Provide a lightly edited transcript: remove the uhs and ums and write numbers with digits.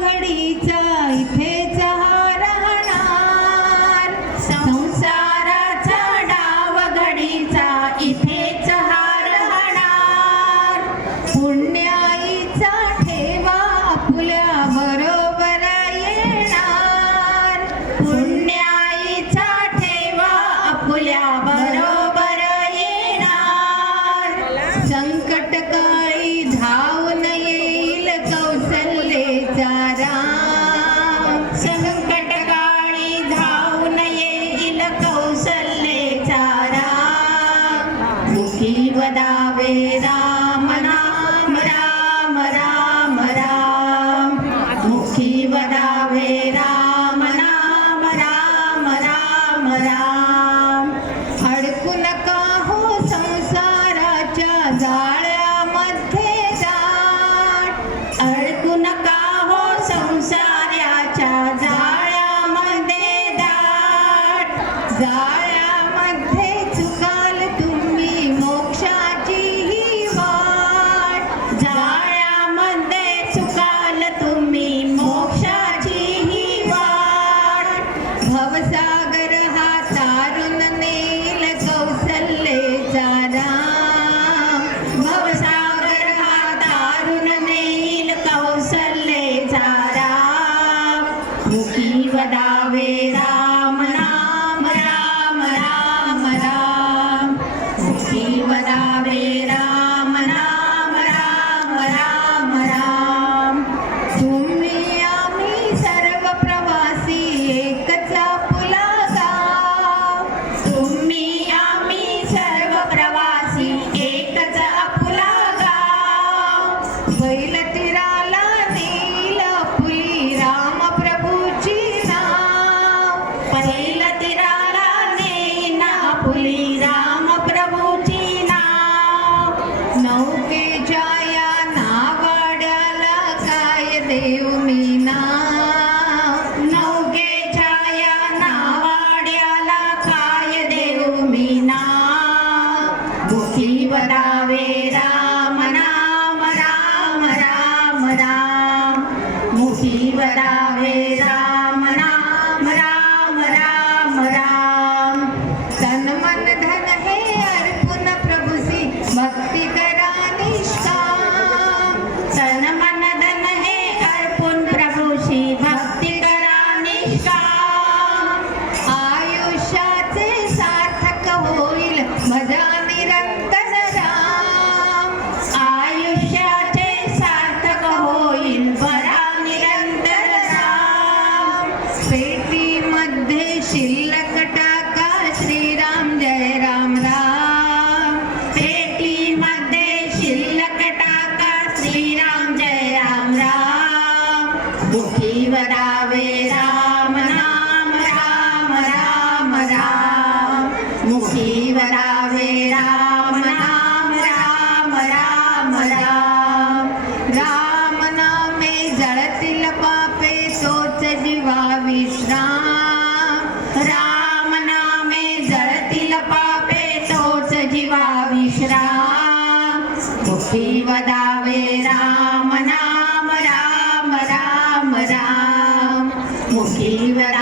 घडीचा इथेच हा राहणार, संसाराचा डाव घडीचा इथेच हा राहणार. पुण्याईचा ठेवा आपल्या बरोबर येणार, पुण्याईचा ठेवा आपल्या बरोबर येणार. संकट काळी धावून येईल कौशल्येचा राम, संकट काळी धावून येईल कौशल्येचा राम. मुखी वदावे राम नाम राम राम राम, मुखी वदावे राम नाम राम राम राम. अडकू नका हो संसाराच्या जाळ्यामध्ये जाट, अडकू नका हो संसाराच्या जाळ्यामध्ये दाट. जाळ्यामध्ये चुकाल तुम्ही मोक्षाची ही वाट, जाळ्यामध्ये चुकाल तुम्ही मोक्षाची ही वाट. भवसागर हा तारून नेईल कौशल्येचा राम, भवसागर हा तारून नेईल कौशल्येचा राम. मुखी वदावे राम नाम राम राम राम, मुखी वदावे राम नाम राम राम राम. तुम्ही आम्ही सर्व प्रवासी एकच आपला गाव, तुम्ही आम्ही सर्व प्रवासी एकच आपला गाव. बैल तीराला नेईल आपुली राम प्रभूची नाव, पहिल तीराला नेईन आपुली राम प्रभूची नाव. नौकेच्या या नावाड्याला काय देऊ मी नाव, नौकेच्या या नावाड्याला काय देऊ मी नाव. मुखी वदावे राम नाम राम राम राम, मुखी वदावे राम नाम राम राम राम. तन मन धन हे अर्पुन प्रभुसी भक्ती करा निष्काम, तन मन धन हे अर्पुन प्रभूशी भक्ती करा निष्काम. आयुष्याचे सार्थक होईल भजा निरंतर राम, आयुष्याचे सार्थक होईल बरा निरंतर राम. पेटीमध्ये शिल्लक टाका श्रीराम जय राम राम, पेटीमध्ये शिल्लक टाका श्रीराम जय राम राम. मुखी वदावे राम नाम राम राम राम, मुखी वदावे राम नाम राम राम राम. राम नामे जळतील पापे तोच जीवा विश्राम, राम नामे जळतील पापे तोच जीवा विश्राम. मुखी वदावे राम नाम राम राम राम, मुखी वदावे